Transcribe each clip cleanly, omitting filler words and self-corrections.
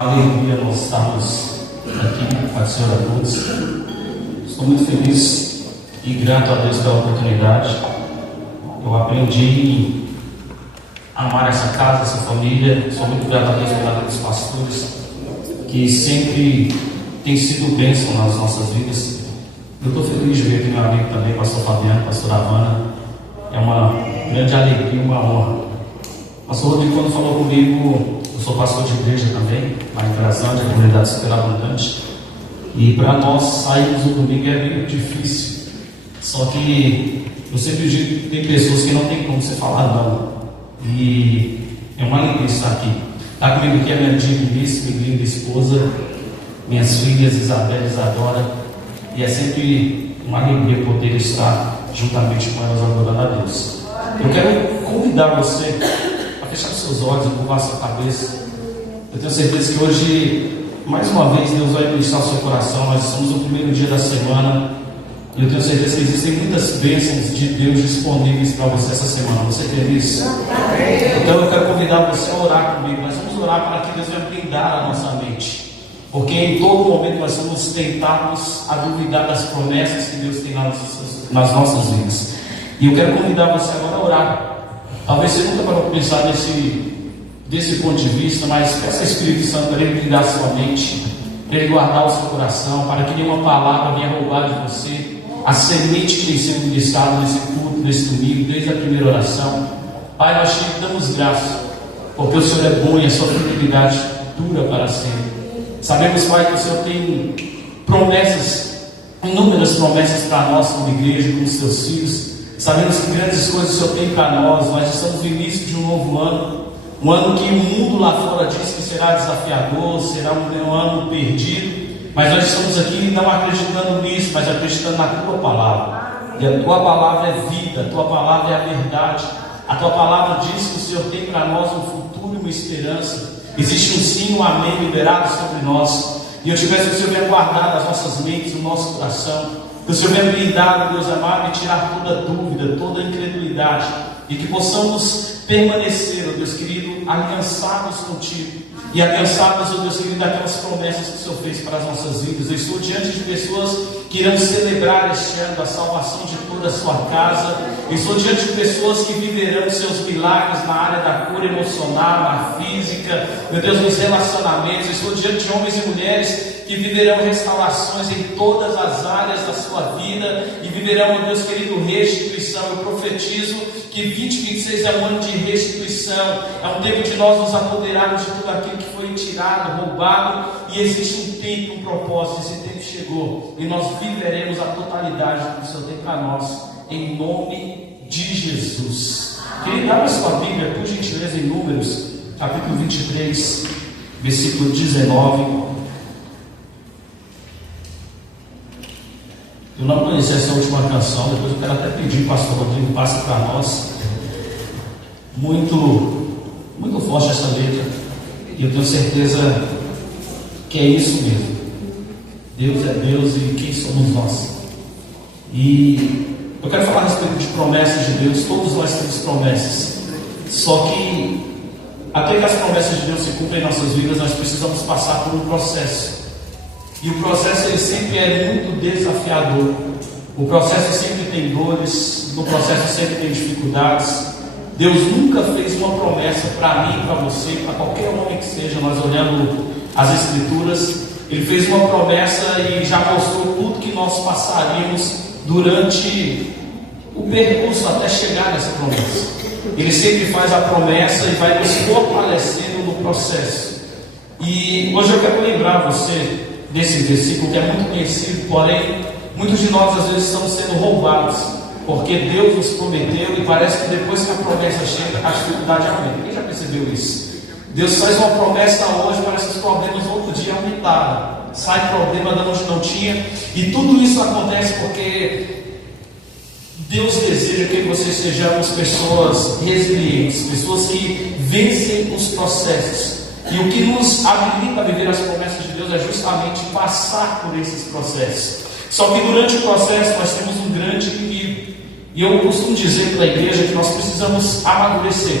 Alegria nós estarmos aqui com a senhora Lourdes. Estou muito feliz e grato a Deus pela oportunidade. Eu aprendi a amar essa casa, essa família. Sou muito grato a Deus pela vida dos pastores, que sempre tem sido bênção nas nossas vidas. Eu estou feliz de ver aqui meu amigo também, pastor Fabiano, pastor Havana. É uma grande alegria, uma honra. Pastor Rodrigo, quando falou comigo, eu sou pastor de igreja também, lá em Brasília, a comunidade Superabundante. E para nós sairmos no domingo é meio difícil. Só que eu sempre digo que tem pessoas que não tem como você falar não. E é uma alegria estar aqui. Está comigo aqui a minha digníssima e linda esposa, minhas filhas Isabel e Isadora. E é sempre uma alegria poder estar juntamente com elas adorando a Deus. Eu quero convidar você a fechar os seus olhos e curvar a sua cabeça. Eu tenho certeza que hoje, mais uma vez, Deus vai ministrar o seu coração. Nós estamos no primeiro dia da semana e eu tenho certeza que existem muitas bênçãos de Deus disponíveis para você essa semana. Você quer isso? Então eu quero convidar você a orar comigo. Nós vamos orar para que Deus venha blindar a nossa mente, porque em todo momento nós somos tentados a duvidar das promessas que Deus tem nas nossas vidas. E eu quero convidar você agora a orar. Talvez você nunca parou para pensar desse ponto de vista, mas peça ao Espírito Santo para Ele blindar a sua mente, para Ele guardar o seu coração, para que nenhuma palavra venha roubar de você a semente que tem sido ministrada nesse culto, nesse domingo, desde a primeira oração. Pai, nós te damos graça, porque o Senhor é bom e a sua fidelidade dura para sempre. Sabemos, Pai, que o Senhor tem promessas, inúmeras promessas para nós como igreja, como seus filhos. Sabemos que grandes coisas o Senhor tem para nós. Nós estamos no início de um novo ano, um ano que o mundo lá fora diz que será desafiador, será um ano perdido, mas nós estamos aqui não acreditando nisso, mas acreditando na Tua Palavra. E a Tua Palavra é vida, a Tua Palavra é a verdade. A Tua Palavra diz que o Senhor tem para nós um futuro e uma esperança. Existe um sim, um amém liberado sobre nós. E eu te peço que o Senhor venha guardar as nossas mentes, o nosso coração, que o Senhor venha blindar, Deus amado, e tirar toda dúvida, toda incredulidade, e que possamos permanecer, ó Deus querido, aliançados contigo, e aliançados, ó Deus querido, daquelas promessas que o Senhor fez para as nossas vidas. Eu estou diante de pessoas que irão celebrar este ano a salvação de toda a sua casa. Eu estou diante de pessoas que viverão seus milagres na área da cura emocional, na física, meu Deus, nos relacionamentos. Eu estou diante de homens e mulheres que viverão restaurações em todas as áreas da sua vida e viverão, meu Deus querido, restituição. Eu profetizo que 2026 é um ano de restituição, é um tempo de nós nos apoderarmos de tudo aquilo que foi tirado, roubado, e existe um tempo, um propósito. Esse tempo chegou e nós viveremos a totalidade do que o Senhor tem para nós, em nome de Jesus. Queria dar a sua Bíblia, por gentileza, em Números, capítulo 23, versículo 19. Eu não conheci essa última canção, depois eu quero até pedir que o pastor Rodrigo passe para nós. Muito forte essa letra, e eu tenho certeza que é isso mesmo. Deus é Deus e quem somos nós? E eu quero falar a respeito de promessas de Deus. Todos nós temos promessas, só que até que as promessas de Deus se cumprem em nossas vidas, nós precisamos passar por um processo. E o processo ele sempre é muito desafiador. O processo sempre tem dores, no processo sempre tem dificuldades. Deus nunca fez uma promessa para mim, para você, para qualquer homem que seja. Nós olhando as Escrituras, Ele fez uma promessa e já mostrou tudo que nós passaríamos durante o percurso até chegar nessa promessa. Ele sempre faz a promessa e vai nos fortalecendo no processo. E hoje eu quero lembrar você desse versículo que é muito conhecido, porém muitos de nós às vezes estamos sendo roubados, porque Deus nos prometeu e parece que depois que a promessa chega, a dificuldade aumenta. Quem já percebeu isso? Deus faz uma promessa hoje, parece que os problemas no outro dia aumentaram, sai problema de onde não tinha, e tudo isso acontece porque Deus deseja que você sejamos pessoas resilientes, pessoas que vencem os processos. E o que nos habilita a viver as promessas de Deus é justamente passar por esses processos. Só que durante o processo nós temos um grande inimigo. E eu costumo dizer para a igreja que nós precisamos amadurecer.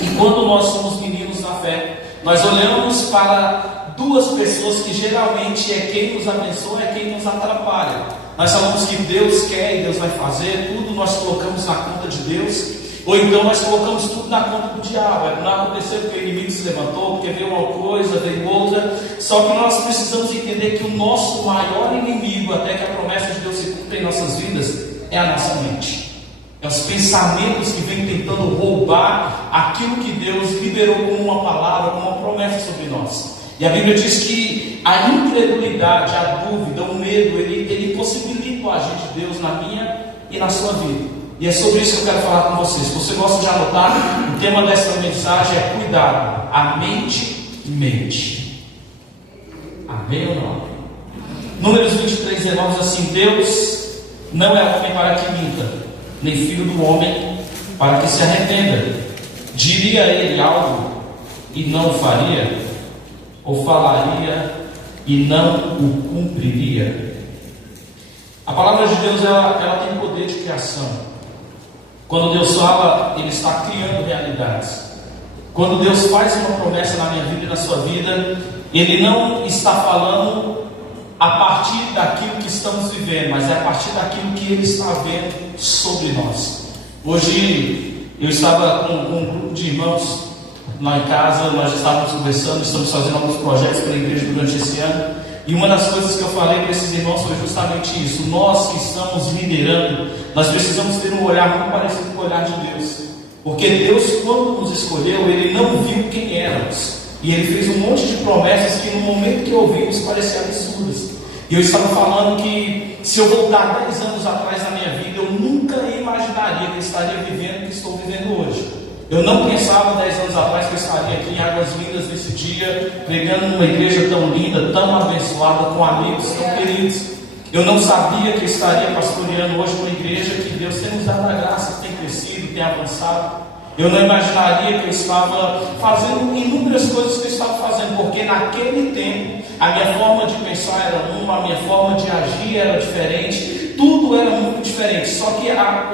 E quando nós somos meninos na fé, nós olhamos para duas pessoas que geralmente é quem nos abençoa, é quem nos atrapalha. Nós falamos que Deus quer e Deus vai fazer, tudo nós colocamos na conta de Deus, ou então nós colocamos tudo na conta do diabo. Não aconteceu porque o inimigo se levantou, porque veio uma coisa, veio outra. Só que nós precisamos entender que o nosso maior inimigo, até que a promessa de Deus se cumpra em nossas vidas, é a nossa mente. É os pensamentos que vêm tentando roubar aquilo que Deus liberou como uma palavra, como uma promessa sobre nós. E a Bíblia diz que a incredulidade, a dúvida, o medo, ele impossibilita o agir de Deus na minha e na sua vida. E é sobre isso que eu quero falar com vocês. Se você gosta de anotar, o tema dessa mensagem é cuidado. A mente mente. Amém ou não? Números 23, 19 diz assim: Deus não é homem para que minta, nem filho do homem para que se arrependa. Diria ele algo e não o faria? Ou falaria e não o cumpriria? A palavra de Deus ela tem poder de criação. Quando Deus fala, Ele está criando realidades. Quando Deus faz uma promessa na minha vida e na sua vida, Ele não está falando a partir daquilo que estamos vivendo, mas é a partir daquilo que Ele está vendo sobre nós. Hoje eu estava com um grupo de irmãos lá em casa, nós estávamos conversando, estamos fazendo alguns projetos para a igreja durante esse ano. E uma das coisas que eu falei para esses irmãos foi justamente isso: nós que estamos liderando, nós precisamos ter um olhar muito parecido com o olhar de Deus, porque Deus, quando nos escolheu, Ele não viu quem éramos, e Ele fez um monte de promessas que no momento que ouvimos pareciam absurdas. E eu estava falando que se eu voltar 10 anos atrás na minha vida, eu nunca imaginaria que eu estaria vivendo o que estou vivendo hoje. Eu não pensava 10 anos atrás que eu estaria aqui em Águas Lindas nesse dia, pregando numa igreja tão linda, tão abençoada, com amigos tão queridos. Eu não sabia que eu estaria pastoreando hoje uma igreja que Deus tem nos dado a graça, tem crescido, tem avançado. Eu não imaginaria que eu estava fazendo inúmeras coisas que eu estava fazendo, porque naquele tempo a minha forma de pensar era uma, a minha forma de agir era diferente, tudo era muito diferente. Só que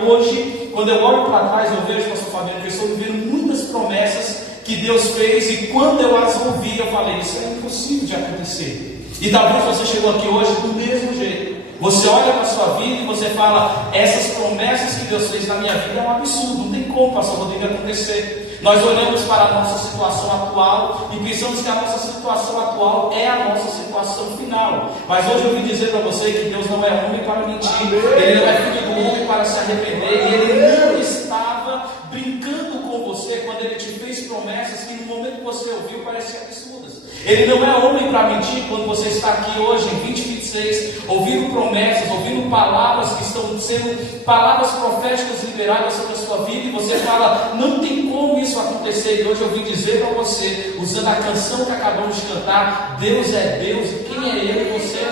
hoje, quando eu olho para trás, eu vejo, pastor Fabiano, que eu estou vivendo muitas promessas que Deus fez, e quando eu as ouvi, eu falei: isso é impossível de acontecer. E talvez você chegou aqui hoje do mesmo jeito. Você olha para a sua vida e você fala: essas promessas que Deus fez na minha vida é um absurdo, não tem como, pastor Rodrigo, acontecer. Nós olhamos para a nossa situação atual e pensamos que a nossa situação atual é a nossa situação final. Mas hoje eu vim dizer para você que Deus não é homem para mentir, Ele não é filho do homem para se arrepender, e Ele não estava brincando com você quando Ele te fez promessas que no momento que você ouviu pareciam absurdas. Ele não é homem para mentir quando você está aqui hoje em 2026, ouvindo promessas, ouvindo palavras que estão sendo palavras proféticas liberadas sobre a sua vida, e você fala: não tem como isso acontecer. E hoje eu vim dizer para você, usando a canção que acabamos de cantar: Deus é Deus, e quem é Ele? Você.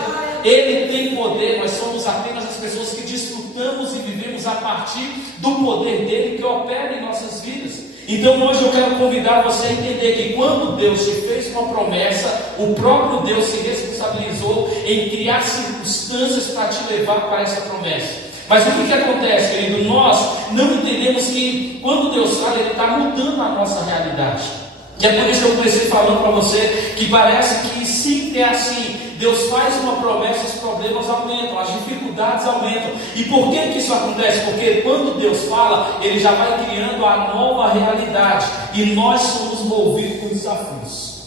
Ele tem poder, nós somos apenas as pessoas que desfrutamos e vivemos a partir do poder dele que opera em nossas vidas. Então hoje eu quero convidar você a entender que quando Deus te fez uma promessa, o próprio Deus se responsabilizou em criar circunstâncias para te levar para essa promessa. Mas o que acontece, querido? Nós não entendemos que quando Deus fala, Ele está mudando a nossa realidade. E é por isso que eu comecei falando para você que parece que sim, é assim. Deus faz uma promessa, os problemas aumentam, as dificuldades aumentam. E por que isso acontece? Porque quando Deus fala, Ele já vai criando a nova realidade, e nós somos movidos por desafios.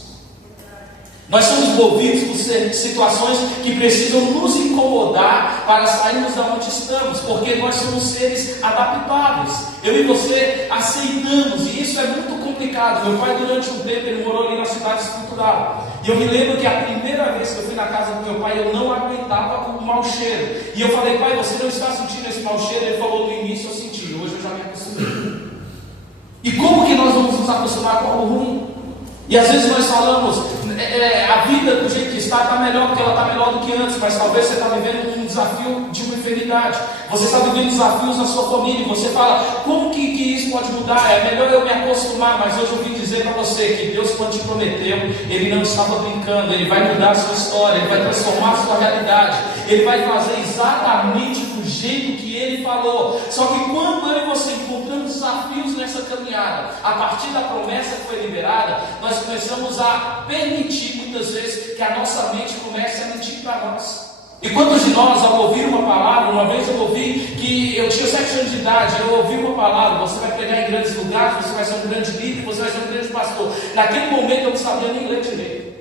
Nós somos movidos por situações que precisam nos incomodar para sairmos da onde estamos, porque nós somos seres adaptáveis. Eu e você aceitamos, e isso é muito complicado. Meu pai, durante um tempo, ele morou ali na cidade estrutural. E eu me lembro que a primeira vez que eu fui na casa do meu pai, eu não aguentava o mau cheiro. E eu falei: pai, você não está sentindo esse mau cheiro? Ele falou: no início eu senti, hoje eu já me acostumei. E como que nós vamos nos acostumar com algo ruim? E às vezes nós falamos: a vida do jeito que está melhor, porque ela está melhor do que antes. Mas talvez você está vivendo um desafio de uma enfermidade, você está vivendo desafios na sua família, e você fala: como que isso pode mudar? É melhor eu me acostumar. Mas hoje eu vim dizer para você que Deus, quando te prometeu, Ele não estava brincando. Ele vai mudar a sua história, Ele vai transformar a sua realidade, Ele vai fazer exatamente do jeito que Ele falou. Só que quando eu e você encontramos desafios nessa caminhada, a partir da promessa que foi liberada, nós nós começamos a permitir muitas vezes que a nossa mente comece a mentir para nós. E quantos de nós, ao ouvir uma palavra, uma vez eu ouvi que eu tinha 7 anos de idade, eu ouvi uma palavra: você vai pregar em grandes lugares, você vai ser um grande líder, você vai ser um grande pastor. Naquele momento eu não sabia nem ler direito.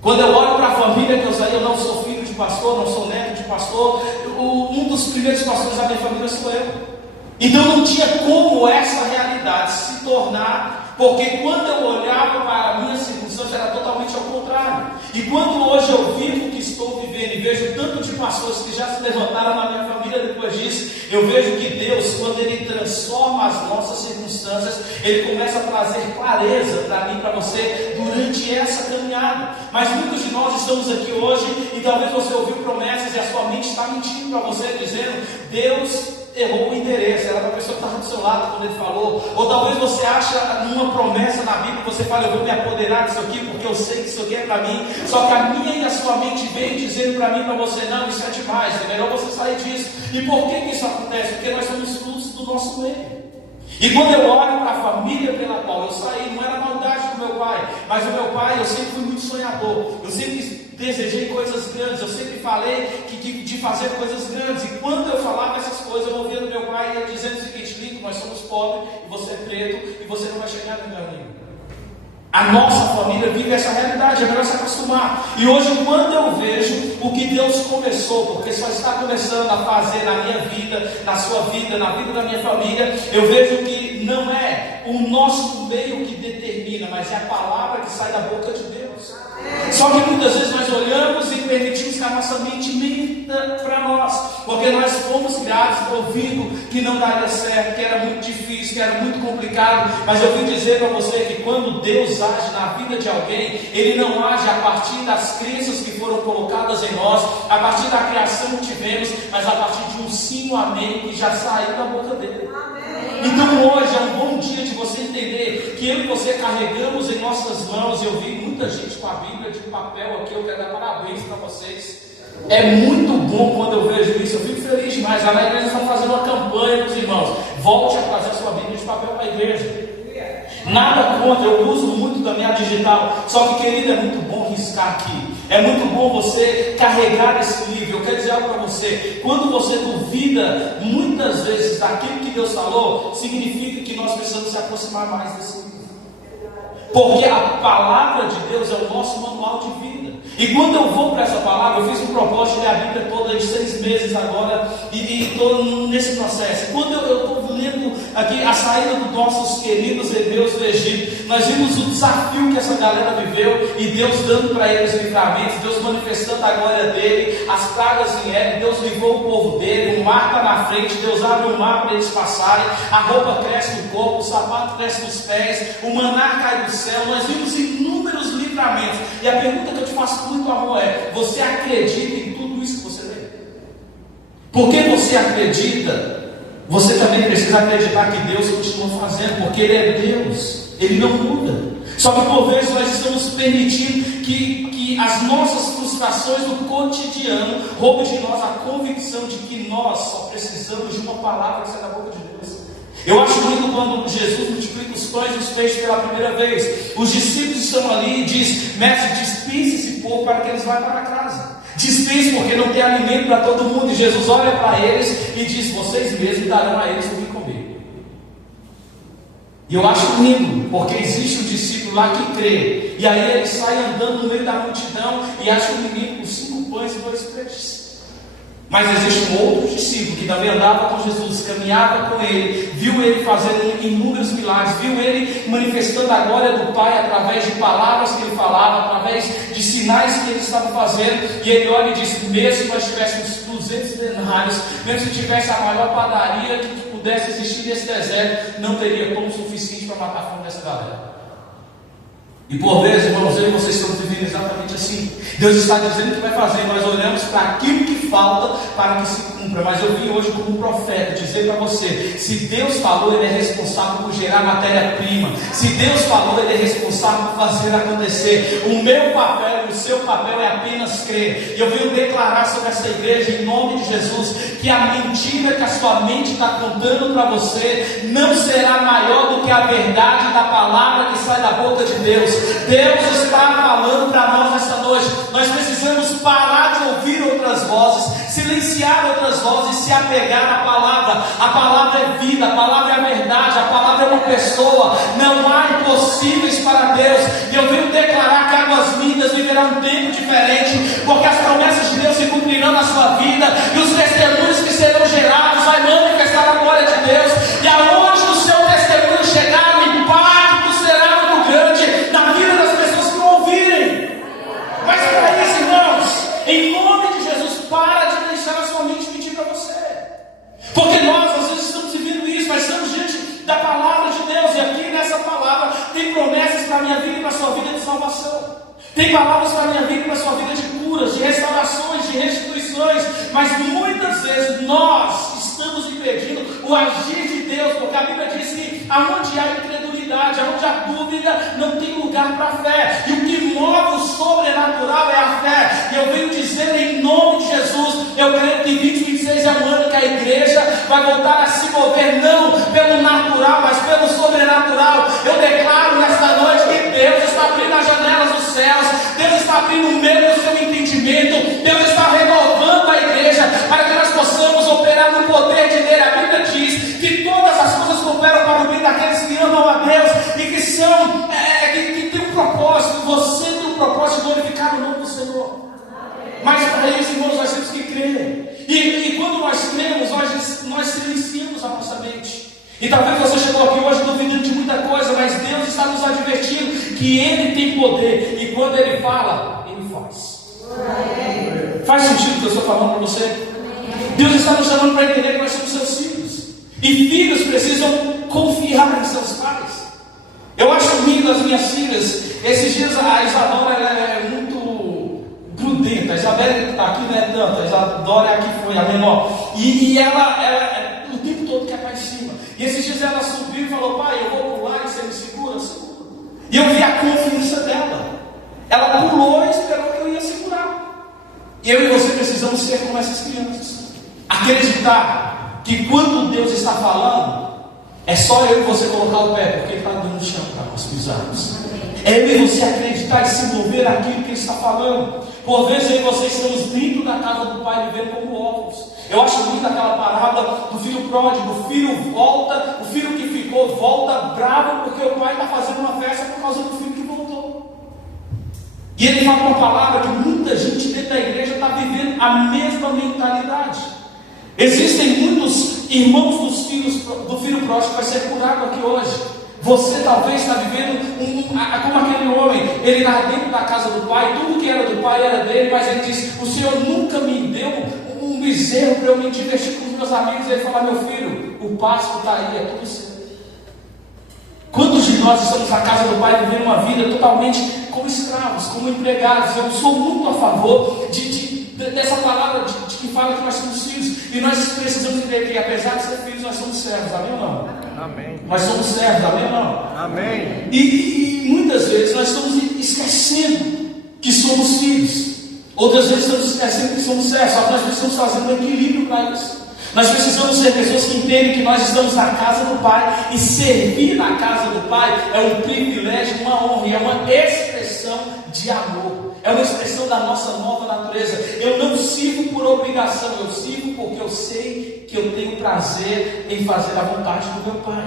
Quando eu olho para a família que eu saí, eu não sou filho de pastor, não sou neto de pastor, um dos primeiros pastores da minha família sou eu. Então não tinha como essa realidade se tornar, porque quando eu olhava para a minha circunstância era totalmente ao contrário. E quando hoje eu vivo o que estou vivendo e vejo tanto de pastores que já se levantaram na minha família depois disso, eu vejo que Deus, quando Ele transforma as nossas circunstâncias, Ele começa a trazer clareza para mim, para você, durante essa caminhada. Mas muitos de nós estamos aqui hoje e talvez você ouviu promessas e a sua mente está mentindo para você, dizendo: Deus errou o endereço, era para a pessoa que estava do seu lado quando Ele falou. Ou talvez você acha uma promessa na Bíblia e você fala: eu vou me apoderar disso aqui porque eu sei que isso aqui é para mim. Só que a minha e a sua mente vem dizendo para mim e para você: não, isso é demais, é melhor você sair disso. E por que isso acontece? Porque nós somos frutos do nosso meio. E quando eu olho para a família pela qual eu saí, não era maldade do meu pai, mas o meu pai, eu sempre fui muito sonhador, eu sempre desejei coisas grandes, eu sempre falei de fazer coisas grandes. E quando eu falava essas coisas, eu ouvia do meu pai dizendo o seguinte: Lincoln, nós somos pobres, e você é preto, e você não vai chegar no meu nível. A nossa família vive essa realidade, é melhor se acostumar. E hoje, quando eu vejo o que Deus começou, porque só está começando a fazer na minha vida, na sua vida, na vida da minha família, eu vejo que não é o nosso meio que determina, mas é a palavra que sai da boca de Deus. Só que muitas vezes nós olhamos e permitimos que a nossa mente minta para nós, porque nós fomos criados ouvindo que não daria certo, que era muito difícil, que era muito complicado. Mas eu vim dizer para você que quando Deus age na vida de alguém, Ele não age a partir das crenças que foram colocadas em nós, a partir da criação que tivemos, mas a partir de um sim, um amém que já saiu da boca dele. Então hoje é um bom dia de você entender que eu e você carregamos em nossas mãos. Eu vi muita gente com a Bíblia de papel aqui, eu quero dar parabéns para vocês. É muito bom quando eu vejo isso, eu fico feliz demais. Lá na igreja estão fazendo uma campanha para os irmãos: volte a trazer a sua Bíblia de papel para a igreja. Nada contra, eu uso muito da minha digital, só que, querido, é muito bom riscar aqui. É muito bom você carregar esse livro. Eu quero dizer algo para você: quando você duvida muitas vezes daquilo que Deus falou, significa que nós precisamos se aproximar mais desse livro, porque a palavra de Deus é o nosso manual de vida. E quando eu vou para essa palavra, eu fiz um propósito de ler a Bíblia toda em 6 meses agora, e estou nesse processo. Quando eu estou lendo aqui a saída dos nossos queridos hebreus do Egito, nós vimos o desafio que essa galera viveu, e Deus dando para eles livramentos, Deus manifestando a glória dele, as pragas vieram, Deus livrou o povo dele, o mar está na frente, Deus abre o mar para eles passarem, a roupa cresce no corpo, o sapato cresce nos pés, o maná cai do céu. Nós vimos inúmeros livramentos. E a pergunta que eu te faço com muito amor é: você acredita em tudo isso que você lê? Porque você acredita, você também precisa acreditar que Deus continua fazendo, porque Ele é Deus, Ele não muda. Só que por vezes nós estamos permitindo que as nossas frustrações do cotidiano roubem de nós a convicção de que nós só precisamos de uma palavra que sai da boca de Deus. Eu acho lindo quando Jesus multiplica os pães e os peixes pela primeira vez. Os discípulos estão ali e diz: mestre, dispense esse povo para que eles vá para casa. Dispense, porque não tem alimento para todo mundo. E Jesus olha para eles e diz: vocês mesmos darão a eles o que comer. E eu acho lindo, porque existe um discípulo lá que crê, e aí ele sai andando no meio da multidão e acha um menino com 5 pães e 2 peixes. Mas existe um outro discípulo que também andava com Jesus, caminhava com ele, viu ele fazendo inúmeros milagres, viu ele manifestando a glória do Pai através de palavras que ele falava, através de sinais que ele estava fazendo. E ele olha e diz: mesmo se nós tivéssemos 200 denários, mesmo se tivesse a maior padaria que pudesse existir nesse deserto, não teria pão suficiente para matar a fome dessa galera. E por vezes, irmãos, eu e vocês estamos vivendo exatamente assim. Deus está dizendo que vai fazer, nós olhamos para aquilo que falta para que se cumpra. Mas eu vim hoje como um profeta dizer para você: se Deus falou, Ele é responsável por gerar matéria-prima. Se Deus falou, Ele é responsável por fazer acontecer. O meu papel e o seu papel é apenas crer. E eu venho declarar sobre essa igreja, em nome de Jesus, que a mentira que a sua mente está contando para você não será maior do que a verdade da palavra que sai da boca de Deus. Deus está falando para nós nesta noite. Nós precisamos parar de ouvir outras vozes, silenciar outras vozes e se apegar à palavra. A palavra é vida, a palavra é a verdade, a palavra é uma pessoa. Não há impossíveis para Deus. E eu venho declarar que Águas Lindas viverá um tempo diferente, porque as promessas de Deus se cumprirão na sua vida, e os testemunhos que serão gerados vai manifestar a glória de Deus. E aonde o seu testemunho chegar, o impacto será muito grande na vida das pessoas que o ouvirem. Mas para isso, irmãos, em nome de Jesus, para de deixar a sua mente mentir para você, porque nós às vezes estamos vivendo isso. Nós estamos diante da palavra de Deus, e aqui nessa palavra tem promessas para a minha vida e para a sua vida de salvação. Tem palavras para a minha vida e para a sua vida de curas, de restaurações, de restituições. Mas muitas vezes nós estamos impedindo o agir de Deus, porque a Bíblia diz que aonde há incredulidade, aonde há dúvida, não tem lugar para a fé. E o que move o sobrenatural é a fé. E eu venho dizer em nome de Jesus, eu creio que 2026 é um ano que a igreja vai voltar a se mover, não pelo natural, mas pelo sobrenatural. Eu declaro nesta noite que Deus está abrindo as janelas dos céus, Deus está abrindo o meio do seu entendimento, Deus está renovando a igreja para que nós possamos operar no poder de Deus. A Bíblia diz que todas as coisas cooperam para o bem daqueles que amam a Deus e que são, que tem um propósito. Você tem um propósito de glorificar o nome do Senhor. Mas para isso, irmãos, nós temos que crer. E quando nós cremos, nós silenciamos a nossa mente. E talvez você chegou aqui hoje duvidando de muita coisa, mas Deus está nos advertindo que Ele tem poder, e quando Ele fala, Ele faz. Faz sentido o que eu estou falando para você? Deus está nos chamando para entender que nós somos seus filhos, e filhos precisam confiar em seus pais. Eu acho lindo as minhas filhas. Esses dias a Isadora, ela é muito prudente. A Isabela está aqui, não é tanto. A Isadora é a que foi, a menor. E ela o tempo todo quer para em cima. E esses dias ela subiu e falou: pai, eu vou pular e você me segura? Segura. E eu vi a confiança dela. Ela pulou e esperou que eu ia segurar. E eu e você precisamos ser como essas crianças. Acreditar que quando Deus está falando, é só eu e você colocar o pé, porque Ele está dando chão para nós pisarmos. É eu e você acreditar e se mover naquilo que Ele está falando. Por vezes eu e você estamos dentro da casa do Pai vivendo como órfãos. Eu acho linda aquela parábola do filho pródigo. O filho volta, o filho que ficou volta bravo porque o pai está fazendo uma festa por causa do filho que voltou. E ele fala uma palavra que muita gente dentro da igreja está vivendo a mesma mentalidade. Existem muitos irmãos do filho pródigo que vai ser curado aqui hoje. Você talvez está vivendo como aquele homem. Ele lá dentro da casa do pai, tudo que era do pai era dele, mas ele diz: o Senhor nunca me deu um bezerro para eu me divertir com os meus amigos. Ele fala: meu filho, o pasto está aí, é tudo seu. Quantos de nós estamos na casa do pai vivendo uma vida totalmente como escravos, como empregados? Eu sou muito a favor dessa palavra de que fala que nós somos filhos. E nós precisamos entender que apesar de ser filhos, nós somos servos, amém ou não? Amém. Nós somos servos, amém ou não? Amém. E muitas vezes nós estamos esquecendo que somos filhos. Outras vezes estamos esquecendo que somos servos. Só que nós precisamos fazer um equilíbrio para isso. Nós precisamos ser pessoas que entendem que nós estamos na casa do Pai, e servir na casa do Pai é um privilégio, uma honra, é uma expressão de amor, é uma expressão da nossa nova natureza. Eu não sirvo por obrigação, eu sirvo porque eu sei que eu tenho prazer em fazer a vontade do meu Pai.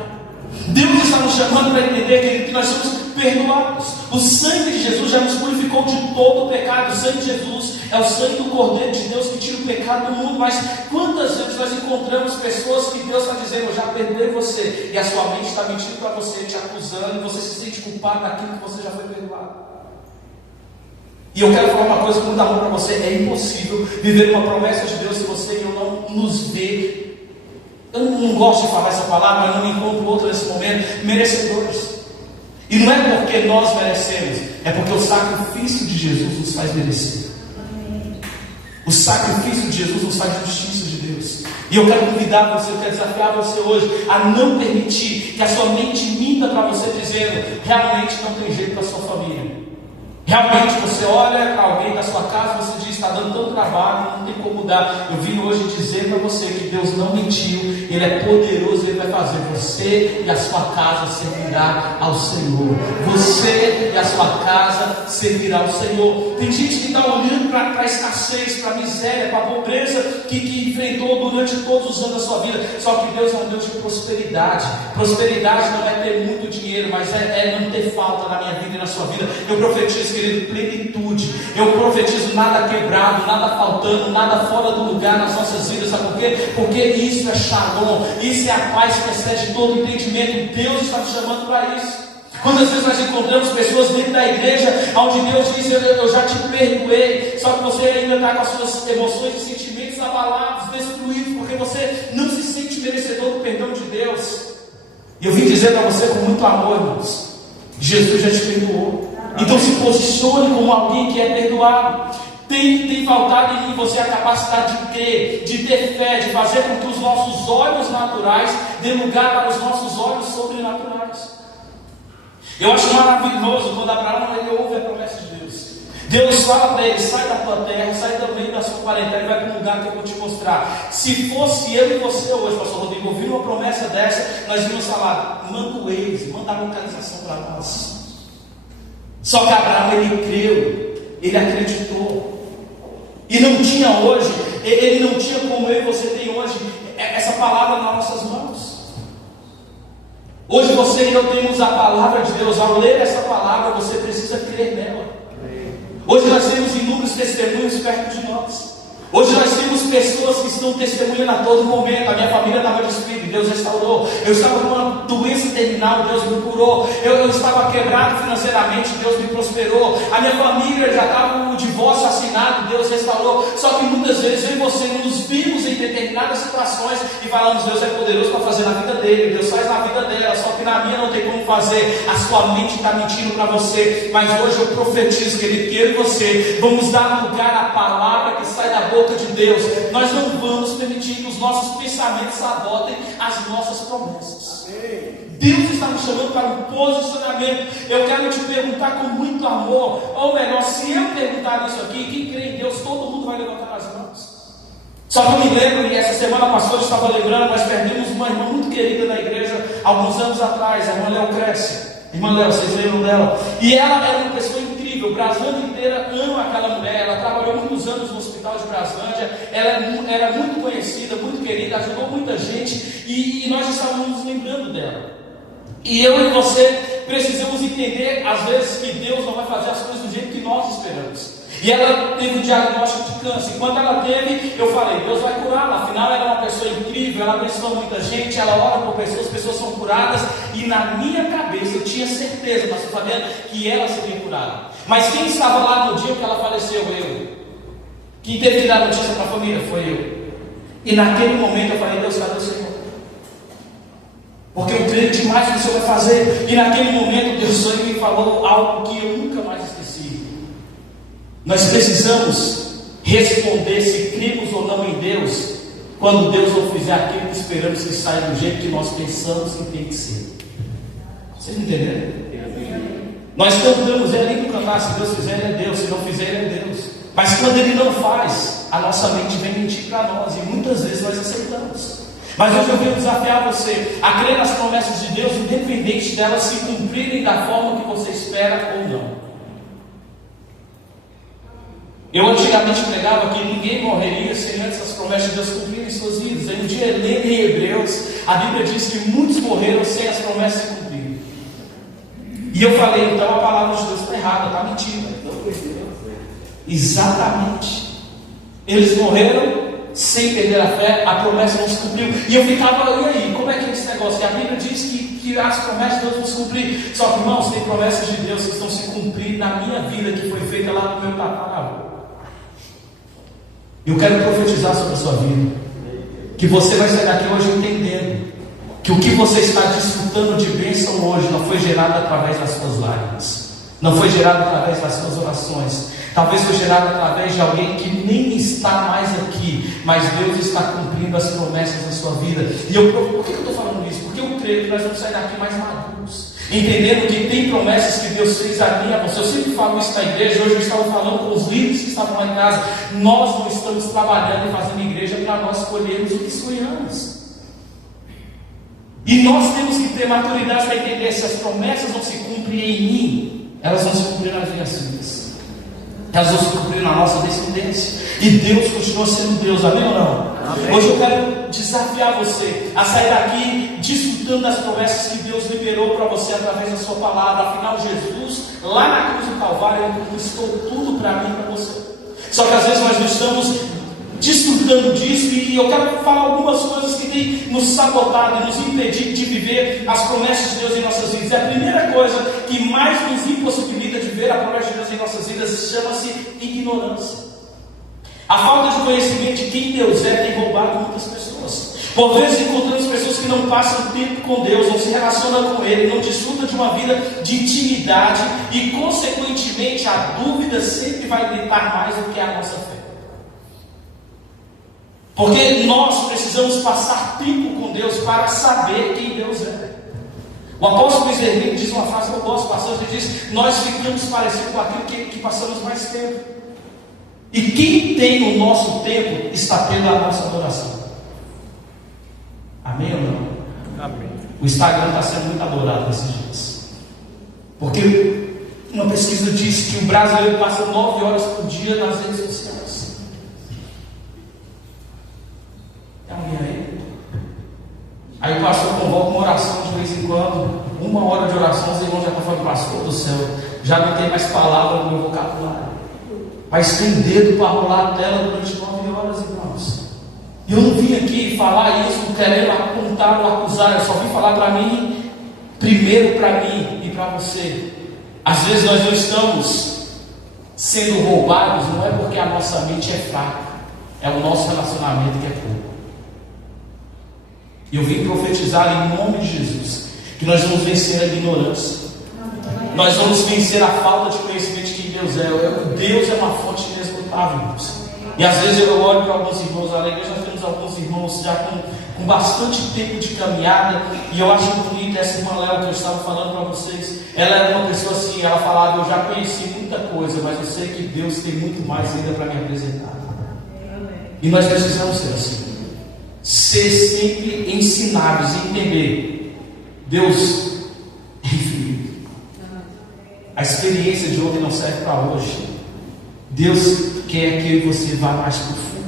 Deus está nos chamando para entender que nós somos perdoados. O sangue de Jesus já nos purificou de todo o pecado. O sangue de Jesus é o sangue do Cordeiro de Deus que tira o pecado do mundo. Mas quantas vezes nós encontramos pessoas que Deus está dizendo: eu já perdoei você, e a sua mente está mentindo para você, te acusando, e você se sente culpado daquilo que você já foi perdoado. E eu quero falar uma coisa com muito amor para você: é impossível viver uma promessa de Deus se você e eu não nos vê. Eu não gosto de falar essa palavra, mas não me encontro outro nesse momento, merecedores. E não é porque nós merecemos, é porque o sacrifício de Jesus nos faz merecer. O sacrifício de Jesus nos faz justiça de Deus. E eu quero convidar você, eu quero desafiar você hoje a não permitir que a sua mente minta para você dizendo: realmente não tem jeito para a sua família, Realmente você olha para alguém da sua casa, você diz, está dando tanto trabalho, não tem como mudar. Eu vim hoje dizer para você que Deus não mentiu, Ele é poderoso, Ele vai fazer você e a sua casa servirá ao Senhor. Você e a sua casa servirá ao Senhor. Tem gente que está olhando para a escassez, para a miséria, para a pobreza que enfrentou durante todos os anos da sua vida. Só que Deus é um Deus de prosperidade. Prosperidade não é ter muito dinheiro, mas é não ter falta na minha vida e na sua vida. Eu profetizo, querido, plenitude. Eu profetizo nada quebrado, nada faltando, nada fora do lugar nas nossas vidas. Sabe por quê? Porque isso é Shalom, isso é a paz que excede todo entendimento. Deus está te chamando para isso. Quantas vezes nós encontramos pessoas dentro da igreja onde Deus diz, eu já te perdoei, só que você ainda está com as suas emoções e sentimentos abalados, destruídos, porque você não se sente merecedor do perdão de Deus. E eu vim dizer para você com muito amor, irmãos, Jesus já te perdoou. Então se posicione como alguém que é perdoado. Tem faltado em mim você a capacidade de crer, de ter fé, de fazer com que os nossos olhos naturais dê lugar para os nossos olhos sobrenaturais. Eu acho maravilhoso quando Abraão ele ouve a promessa de Deus. Deus fala para ele, sai da tua terra, sai do meio da sua parentela e vai para um lugar que eu vou te mostrar. Se fosse eu e você hoje, pastor Rodrigo, ouvir uma promessa dessa, nós íamos falar, manda o Waze, manda a localização para nós. Só que Abraão ele creu, ele acreditou. E não tinha hoje, ele não tinha como eu e você tem hoje, essa palavra nas nossas mãos. Hoje você e eu temos a palavra de Deus. Ao ler essa palavra, você precisa crer nela. Hoje nós temos inúmeros testemunhos perto de nós. Hoje nós temos pessoas que estão testemunhando a todo momento. A minha família estava destruída, Deus restaurou. Eu estava com uma doença terminal, Deus me curou. Eu estava quebrado financeiramente, Deus me prosperou. A minha família já estava com o divórcio assinado, Deus restaurou. Só que muitas vezes eu e você nos vimos em determinadas situações e falamos, Deus é poderoso para fazer na vida dele, Deus faz na vida dela, só que na minha não tem como fazer. A sua mente está mentindo para você. Mas hoje eu profetizo, querido, que eu e você vamos dar lugar à palavra que sai da boca de Deus. Nós não vamos permitir que os nossos pensamentos sabotem as nossas promessas. Deus está nos chamando para um posicionamento. Eu quero te perguntar com muito amor, ou melhor, se eu perguntar isso aqui, quem crê em Deus, todo mundo vai levantar as mãos. Só que eu me lembro, e essa semana a pastora estava lembrando, nós perdemos uma irmã muito querida da igreja alguns anos atrás, a irmã Léo Cresce. Irmã Léo, vocês lembram dela? E ela era uma pessoa incrível. Braslândia inteira ama aquela mulher. Ela trabalhou muitos anos no hospital de Braslândia. Ela era muito conhecida, muito querida, ajudou muita gente. E nós estávamos nos lembrando dela. E eu e você precisamos entender, às vezes, que Deus não vai fazer as coisas do jeito que nós esperamos. E ela teve um diagnóstico de câncer. E quando ela teve, eu falei, Deus vai curá-la. Afinal, ela é uma pessoa incrível, ela abençoa muita gente, ela ora por pessoas, as pessoas são curadas. E na minha cabeça, eu tinha certeza, mas estou sabendo que ela seria curada. Mas quem estava lá no dia que ela faleceu? Eu. Quem teve que dar notícia para a família? Foi eu. E naquele momento eu falei, Deus, cadê o Senhor? Porque eu creio demais no que o Senhor vai fazer. E naquele momento, Deus foi e me falou algo que eu nunca mais esqueci. Nós precisamos responder se cremos ou não em Deus, quando Deus não fizer aquilo que esperamos que saia do jeito que nós pensamos que tem que ser. Vocês entenderam? Nós cantamos, é lindo cantar, se Deus fizer, Ele é Deus, se não fizer, Ele é Deus. Mas quando Ele não faz, a nossa mente vem mentir para nós, e muitas vezes nós aceitamos. Mas hoje eu venho desafiar você a crer nas promessas de Deus, independente delas se cumprirem da forma que você espera ou não. Eu antigamente pregava que ninguém morreria sem antes as promessas de Deus cumprirem em suas vidas. Aí um dia, lendo em Hebreus, a Bíblia diz que muitos morreram sem as promessas se cumprirem. E eu falei, então a palavra de Deus está errada, está mentindo. Exatamente. Eles morreram sem perder a fé, a promessa não se cumpriu. E eu ficava, e aí, como é que é esse negócio? Que a Bíblia diz que as promessas de Deus vão se cumprir. Só que, irmãos, tem promessas de Deus que estão se cumprindo na minha vida, que foi feita lá no meu tataravô. Eu quero profetizar sobre a sua vida, que você vai sair daqui hoje entendendo que o que você está desfrutando de bênção hoje não foi gerado através das suas lágrimas, não foi gerado através das suas orações, talvez foi gerado através de alguém que nem está mais aqui, mas Deus está cumprindo as promessas da sua vida. E por que eu estou falando isso? Porque eu creio que nós vamos sair daqui mais maduros, entendendo que tem promessas que Deus fez a mim, a você. Eu sempre falo isso na igreja. Hoje eu estava falando com os líderes que estavam lá em casa. Nós não estamos trabalhando e fazendo igreja para nós colhermos o que sonhamos. E nós temos que ter maturidade para entender: se as promessas não se cumprem em mim, elas vão se cumprir nas minhas vidas, elas vão se cumprir na nossa descendência. E Deus continua sendo Deus, amém ou não? Amém. Hoje eu quero desafiar você a sair daqui desfrutando das promessas que Deus liberou para você através da sua palavra. Afinal, Jesus, lá na cruz do Calvário, Ele conquistou tudo para mim e para você. Só que às vezes nós não estamos desfrutando disso, e eu quero falar algumas coisas que têm nos sabotado e nos impedido de viver as promessas de Deus em nossas vidas. E a primeira coisa que mais nos impossibilita de ver a promessa de Deus em nossas vidas chama-se ignorância. A falta de conhecimento de quem Deus é tem roubado muitas pessoas. Por vezes encontramos pessoas que não passam tempo com Deus, não se relacionam com Ele, não desfrutam de uma vida de intimidade, e consequentemente a dúvida sempre vai gritar mais do que a nossa fé. Porque nós precisamos passar tempo com Deus para saber quem Deus é. O apóstolo Luiz Vermelho diz uma frase que eu gosto bastante. Ele diz: nós ficamos parecidos com aquilo que passamos mais tempo. E quem tem o nosso tempo está tendo a nossa adoração. Amém ou não? Amém. O Instagram está sendo muito adorado nesses dias. Porque uma pesquisa diz que o brasileiro passa 9 horas por dia nas redes sociais. Tem alguém aí? Aí o pastor convoca uma oração de vez em quando. 1 hora de oração, os irmãos já estão falando: pastor do céu, já não tem mais palavra no meu vocabulário. Mas tem dedo para rolar a tela durante 9 horas, irmãos. E eu não vim aqui falar isso querendo apontar ou acusar. Eu só vim falar para mim, primeiro para mim e para você. Às vezes nós não estamos sendo roubados, não é porque a nossa mente é fraca, é o nosso relacionamento que é pouco. E eu vim profetizar em nome de Jesus que nós vamos vencer a ignorância. Nós vamos vencer a falta de conhecimento de quem Deus é. Deus é uma fonte inesgotável. E às vezes eu olho para alguns irmãos lá na igreja. Nós temos alguns irmãos já com bastante tempo de caminhada. E eu acho bonita essa irmã Léo que eu estava falando para vocês. Ela era uma pessoa assim, ela falava: eu já conheci muita coisa, mas eu sei que Deus tem muito mais ainda para me apresentar. E nós precisamos ser assim. Ser sempre ensinados e entender: Deus é infinito. A experiência de ontem não serve para hoje. Deus quer que você vá mais profundo.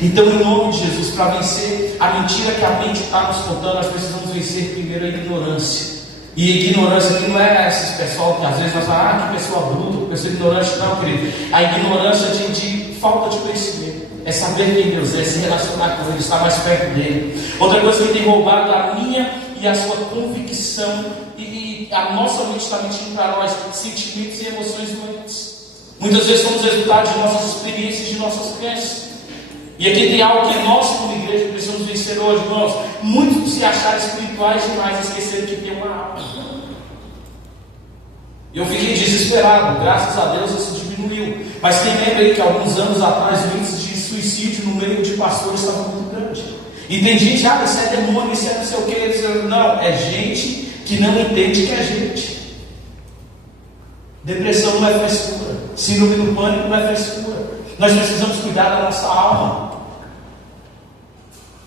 Então, em nome de Jesus, para vencer a mentira que a mente está nos contando, nós precisamos vencer primeiro a ignorância. E ignorância aqui não é esses pessoal que às vezes nós falamos: que pessoa bruta, que pessoa ignorante. Não, querido. A ignorância de falta de conhecimento. É saber quem Deus é, se relacionar com Ele, estar mais perto dEle. Outra coisa que tem roubado a minha e a sua convicção, e a nossa mente está mentindo para nós: sentimentos e emoções doentes. Muitas vezes somos resultados de nossas experiências, de nossas crenças. E aqui tem algo que nós, como igreja, precisamos vencer hoje, irmãos. Muitos se acharam espirituais demais, esqueceram que tem uma alma. Eu fiquei desesperado, graças a Deus isso diminuiu. Mas quem lembra aí que alguns anos atrás o índice de suicídio no meio de pastores estava muito grande. E tem gente: isso é demônio, isso é não sei o que. Não, é gente que não entende que é gente. Depressão não é frescura. Síndrome do pânico não é frescura. Nós precisamos cuidar da nossa alma.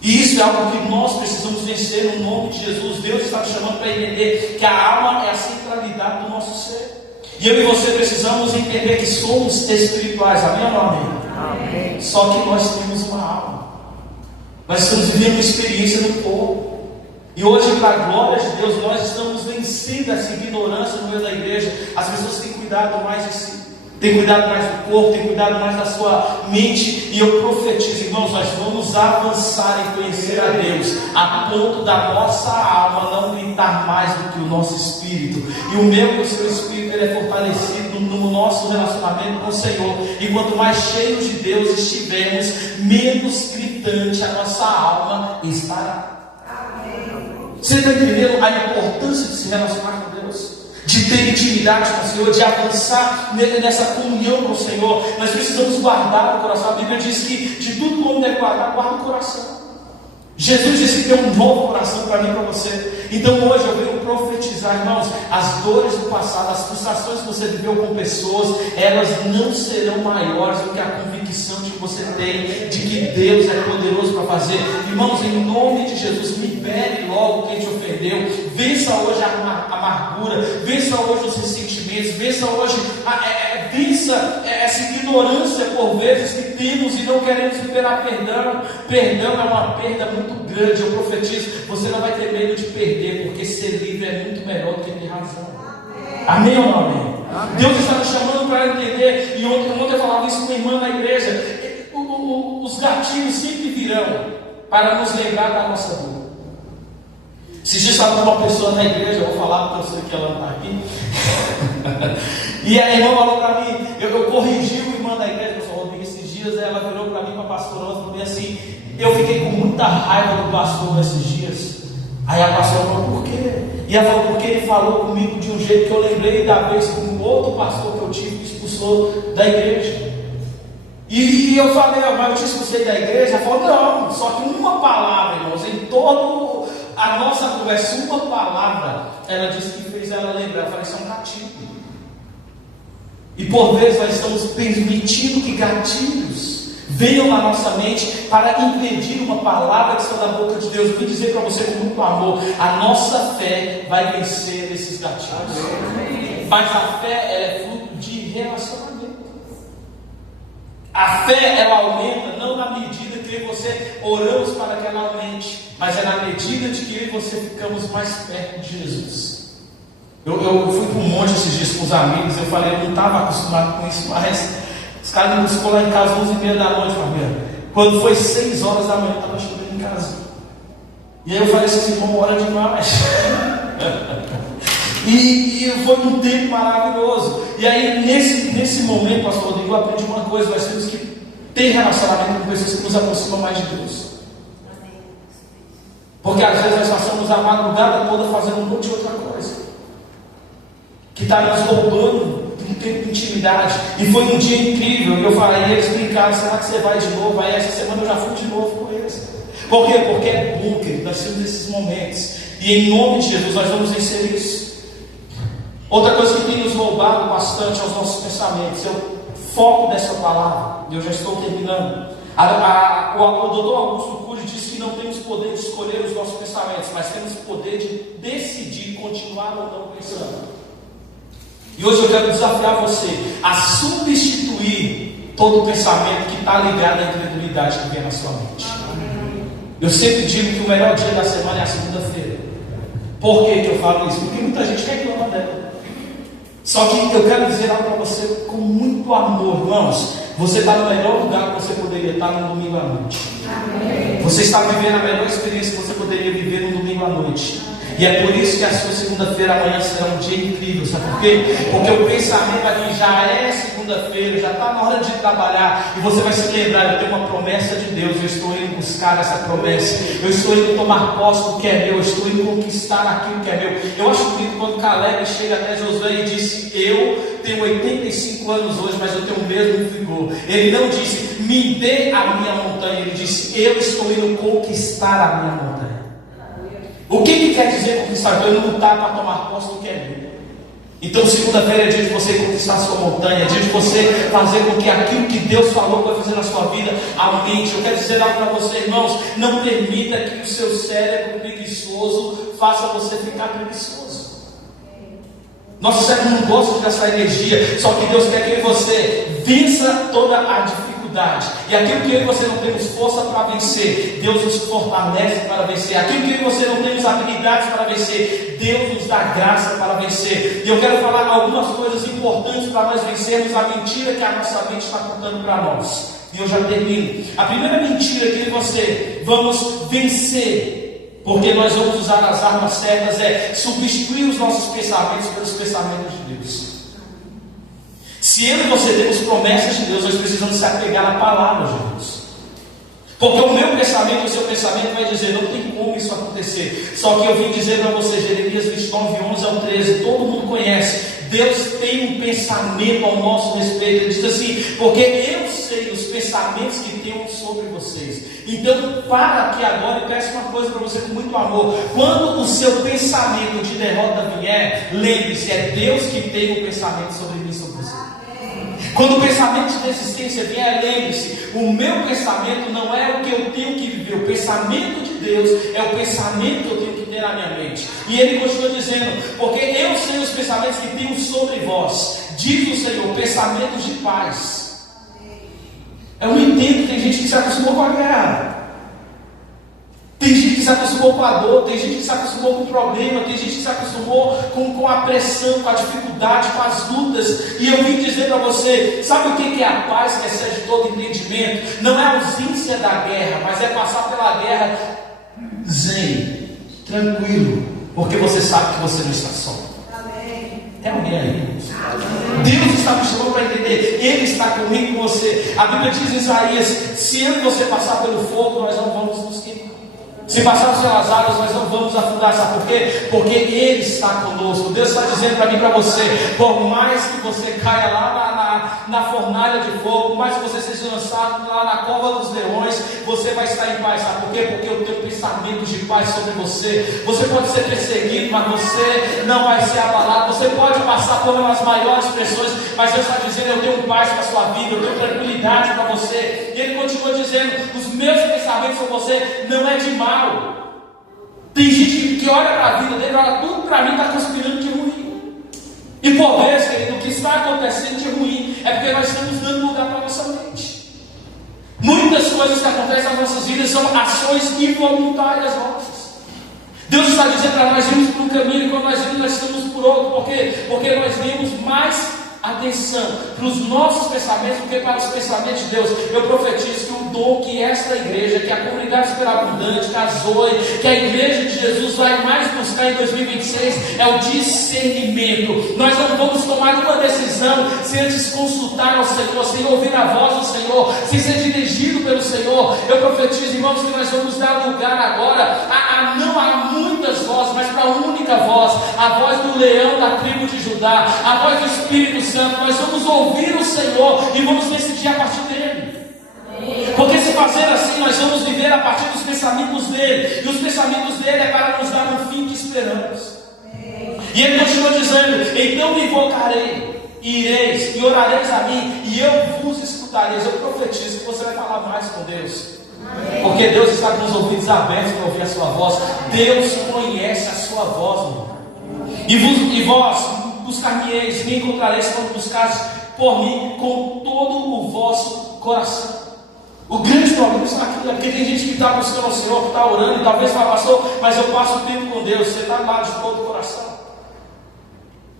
E isso é algo que nós precisamos vencer no nome de Jesus. Deus está nos chamando para entender que a alma é a centralidade do nosso ser. E eu e você precisamos entender que somos espirituais. Amém ou não amém? Amém. Só que nós temos uma alma. Nós estamos vivendo uma experiência no corpo. E hoje, para a glória de Deus, nós estamos vencendo essa ignorância no meio da igreja. As pessoas têm cuidado mais de si, têm cuidado mais do corpo, têm cuidado mais da sua mente. E eu profetizo, irmãos, nós vamos avançar em conhecer a Deus, a ponto da nossa alma não gritar mais do que o nosso espírito. E o meu e o seu espírito, ele é fortalecido no nosso relacionamento com o Senhor. E quanto mais cheios de Deus estivermos, menos gritante a nossa alma estará. Você está entendendo a importância de se relacionar com Deus, de ter intimidade com o Senhor, de avançar nessa comunhão com o Senhor? Nós precisamos guardar o coração. A Bíblia diz que de tudo como deve guardar, guarda o coração. Jesus disse que tem um novo coração para mim e para você. Então hoje eu venho profetizar, irmãos, as dores do passado, as frustrações que você viveu com pessoas, elas não serão maiores do que a convicção de que você tem de que Deus é poderoso para fazer. Irmãos, em nome de Jesus, libere logo quem te ofendeu. Vença hoje a amargura, vença hoje os ressentimentos, vença hoje vença essa ignorância por vezes que temos e não queremos liberar perdão. Perdão é uma perda muito grande. Eu profetizo, você não vai ter medo de perder, porque ser livre é muito melhor do que ter razão. Amém ou não amém? Amém. Deus está nos chamando para entender. E ontem eu falava isso com uma irmã na igreja. Os gatilhos sempre virão para nos lembrar da nossa dor. Esses dias estava com uma pessoa na igreja, eu vou falar porque eu sei que ela não está aqui. E a irmã falou para mim, eu corrigi o irmão da igreja, eu falei, esses dias ela virou para mim, para a pastora, falou assim, eu fiquei com muita raiva do pastor esses dias. Aí a pastora falou, por quê? E ela falou, porque ele falou comigo de um jeito que eu lembrei da vez com um outro pastor que eu tive que expulsou da igreja. E eu falei, mas eu te expulsei da igreja? Ela falou, não, só que uma palavra, irmãos, em toda a nossa conversa, uma palavra, ela disse que fez ela lembrar. Eu falei, isso é um gatilho. E por vezes nós estamos permitindo que gatilhos venham na nossa mente para impedir uma palavra que está da boca de Deus. Eu vou dizer para você com muito amor, a nossa fé vai vencer esses gatilhos. Mas a fé, ela é fruto de relacionamento. A fé, ela aumenta não na medida que eu e você oramos para que ela aumente, mas é na medida de que eu e você ficamos mais perto de Jesus. Eu fui para um monte esses dias com os amigos, eu falei, eu não estava acostumado com isso, mas os caras me buscou lá em casa 11h30 da noite, família. Quando foi 6 horas da manhã, eu estava chegando em casa. E aí eu falei assim, irmão, hora demais. E foi um tempo maravilhoso. E aí nesse momento, pastor Rodrigo, eu aprendi uma coisa, nós temos que ter relacionamento com pessoas que nos aproximam mais de Deus. Porque às vezes nós passamos a madrugada toda fazendo um monte de outra coisa que está nos roubando de um tempo de intimidade. E foi um dia incrível. E eu falei, e eles brincaram, será que você vai de novo? Aí essa semana eu já fui de novo com eles. Por quê? Porque é bom, querido, nós temos esses momentos. E em nome de Jesus nós vamos vencer isso. Outra coisa que tem nos roubado bastante é os nossos pensamentos. Eu foco dessa palavra. E eu já estou terminando. O doutor Augusto Cury disse que não temos poder de escolher os nossos pensamentos, mas temos poder de decidir continuar ou não pensando. E hoje eu quero desafiar você a substituir todo o pensamento que está ligado à incredulidade que vem na sua mente. Eu sempre digo que o melhor dia da semana é a segunda-feira. Por que eu falo isso? Porque muita gente reclama dela. Só que eu quero dizer algo para você com muito amor, irmãos. Você está no melhor lugar que você poderia estar no domingo à noite. Você está vivendo a melhor experiência que você poderia viver no domingo à noite. E é por isso que a sua segunda-feira amanhã será um dia incrível. Sabe por quê? Porque o pensamento aqui já é segunda-feira, já está na hora de trabalhar. E você vai se lembrar, eu tenho uma promessa de Deus. Eu estou indo buscar essa promessa. Eu estou indo tomar posse do que é meu. Eu estou indo conquistar aquilo que é meu. Eu acho bonito quando Caleb chega até Josué e disse, eu tenho 85 anos hoje, mas eu tenho o mesmo vigor. Ele não disse, me dê a minha montanha. Ele disse, eu estou indo conquistar a minha montanha. O que quer dizer conquistar? Eu lutar para tomar posse do que é meu. Então segunda-feira é dia de você conquistar a sua montanha, é dia de você fazer com que aquilo que Deus falou que vai fazer na sua vida aumente. Eu quero dizer algo para você, irmãos, não permita que o seu cérebro preguiçoso faça você ficar preguiçoso. Nosso cérebro não gosta de gastar energia, só que Deus quer que você vença toda a dificuldade. E aquilo que eu e você não temos força para vencer, Deus nos fortalece para vencer. Aquilo que eu e você não temos habilidades para vencer, Deus nos dá graça para vencer. E eu quero falar algumas coisas importantes para nós vencermos a mentira que a nossa mente está contando para nós. E eu já termino. A primeira mentira que eu e você vamos vencer, porque nós vamos usar as armas certas, é substituir os nossos pensamentos pelos pensamentos de Deus. Se eu e você temos promessas de Deus, nós precisamos se apegar à palavra de Deus. Porque o meu pensamento, o seu pensamento vai dizer, não tem como isso acontecer. Só que eu vim dizer para você, Jeremias 29, 11 ao 13, todo mundo conhece. Deus tem um pensamento ao nosso respeito. Ele diz assim: porque eu sei os pensamentos que tenho sobre vocês. Então para aqui agora e peço uma coisa para você com muito amor. Quando o seu pensamento de derrota vier, lembre-se, é Deus que tem um pensamento sobre mim, sobre você. Quando o pensamento de desistência vier, lembre-se, o meu pensamento não é o que eu tenho que viver. O pensamento de Deus é o pensamento que eu tenho que ter na minha mente. E ele continua dizendo: porque eu sei os pensamentos que tenho sobre vós, diz o Senhor, pensamentos de paz. Eu não entendo que tem gente que se acostumou com a guerra. Tem gente que se acostumou com a dor, tem gente que se acostumou com o problema, tem gente que se acostumou com a pressão, com a dificuldade, com as lutas. E eu vim dizer para você, sabe o que é a paz que excede todo entendimento? Não é a ausência da guerra, mas é passar pela guerra zen, tranquilo, porque você sabe que você não está só. Tem alguém aí? Deus está me chamando para entender. Ele está comigo, com você. A Bíblia diz em Isaías: se eu e você passar pelo fogo, nós não vamos nos queimar. Se passarmos pelas águas, nós não vamos afundar. Sabe por quê? Porque Ele está conosco. Deus está dizendo para mim e para você: por mais que você caia lá na fornalha de fogo, por mais que você seja lançado lá na cova dos leões, você vai estar em paz. Sabe por quê? Porque eu tenho pensamentos de paz sobre você. Você pode ser perseguido, mas você não vai ser abalado. Você pode passar por umas maiores pressões, mas Deus está dizendo: eu tenho paz para a sua vida, eu tenho tranquilidade para você. E Ele continua dizendo: os meus pensamentos sobre você não é de mal. Tem gente que olha para a vida dele, olha, tudo para mim está conspirando de ruim. E por vezes, querido, o que está acontecendo de ruim é porque nós estamos dando lugar para a nossa mente. Muitas coisas que acontecem nas nossas vidas são ações involuntárias nossas. Deus está dizendo para nós irmos por um caminho, e quando nós vimos, nós estamos por outro. Por quê? Porque nós temos mais atenção para os nossos pensamentos do que para os pensamentos de Deus. Eu profetizo que o dom que esta igreja, que a comunidade superabundante, que a Zoe, que a igreja de Jesus vai mais buscar em 2026 é o discernimento. Nós não vamos tomar uma decisão sem antes consultar ao Senhor, sem ouvir a voz do Senhor, sem ser dirigido pelo Senhor. Eu profetizo, irmãos, que nós vamos dar lugar agora não há muitas vozes, mas para a única voz, a voz do leão da tribo de Judá, a voz do Espírito Santo. Nós vamos ouvir o Senhor e vamos decidir a partir dele. Porque se fazer assim, nós vamos viver a partir dos pensamentos dele. E os pensamentos dele é para nos dar um fim que esperamos. E ele continua dizendo: então me invocarei, e ireis, e orareis a mim, e eu vos escutarei. Eu profetizo que você vai falar mais com Deus. Porque Deus está com os ouvidos abertos para ouvir a sua voz. Deus conhece a sua voz, irmão. E vós buscar-me-eis, e me encontrareis quando buscares por mim com todo o vosso coração. O grande problema está aqui, porque tem gente que está buscando o Senhor, que está orando, e talvez fala: pastor, mas eu passo o tempo com Deus. Você está lá de todo o coração.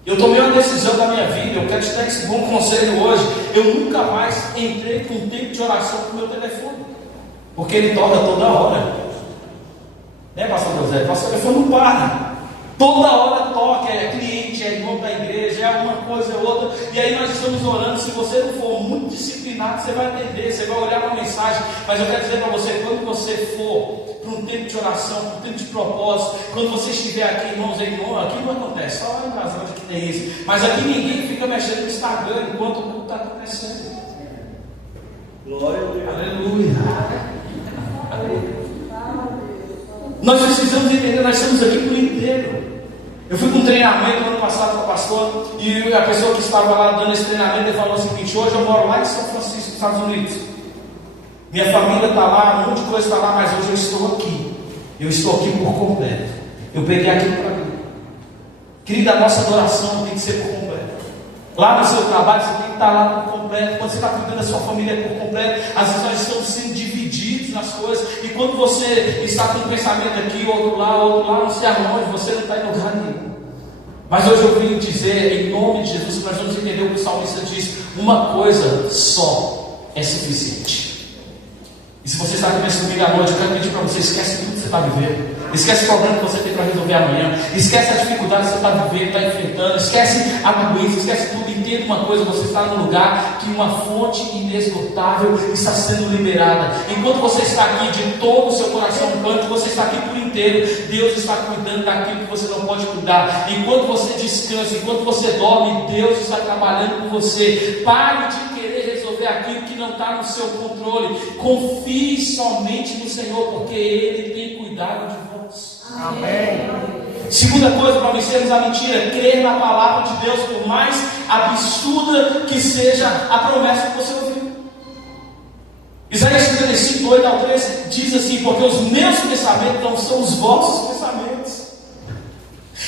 Eu tomei uma decisão da minha vida, eu quero te dar esse bom conselho hoje. Eu nunca mais entrei com um tempo de oração com o meu telefone, porque ele toca toda hora. Né, pastor José? Pastor, o telefone não para. Toda hora toca, é cliente, é irmão da igreja, é alguma coisa, é outra. E aí nós estamos orando. Se você não for muito disciplinado, você vai entender, você vai olhar para a mensagem. Mas eu quero dizer para você, quando você for para um tempo de oração, para um tempo de propósito, quando você estiver aqui, irmãos, aqui não acontece, só lá em Brasília que tem isso. Mas aqui ninguém fica mexendo no Instagram enquanto o culto está acontecendo. Glória a Deus. Aleluia. Aleluia. Nós precisamos entender, nós estamos aqui por inteiro. Eu fui com um treinamento ano passado com o pastor, e a pessoa que estava lá dando esse treinamento, ele falou o seguinte: hoje eu moro lá em São Francisco, Estados Unidos. Minha família está lá, um monte de coisa está lá, mas hoje eu estou aqui. Eu estou aqui por completo. Eu peguei aquilo para mim. Querida, a nossa adoração tem que ser por completo. Lá no seu trabalho você tem que estar lá por completo. Quando você está cuidando da sua família por completo, às vezes nós estamos sendo divididos nas coisas. E quando você está com um pensamento aqui, outro lá, não sei aonde, você não está em lugar nenhum. Mas hoje eu vim dizer, em nome de Jesus, que nós vamos entender o que o salmista diz: uma coisa só é suficiente. E se você está aqui nesse domingo à noite, eu quero pedir para você: esquece tudo que você está vivendo. esquece o problema que você tem para resolver amanhã, esquece a dificuldade que você está vivendo, está enfrentando, esquece a doença, esquece tudo. Entenda uma coisa: você está num lugar que uma fonte inesgotável está sendo liberada. Enquanto você está aqui, de todo o seu coração plano, você está aqui por inteiro, Deus está cuidando daquilo que você não pode cuidar. Enquanto você descansa, enquanto você dorme, Deus está trabalhando com você. Pare de querer resolver aquilo que não está no seu controle. Confie somente no Senhor, porque Ele tem cuidado de vós. Amém. Segunda coisa, para vencermos a mentira: crer na palavra de Deus, por mais absurda que seja a promessa que você ouviu. Isaías 55, 8 ao 13 diz assim: porque os meus pensamentos não são os vossos pensamentos,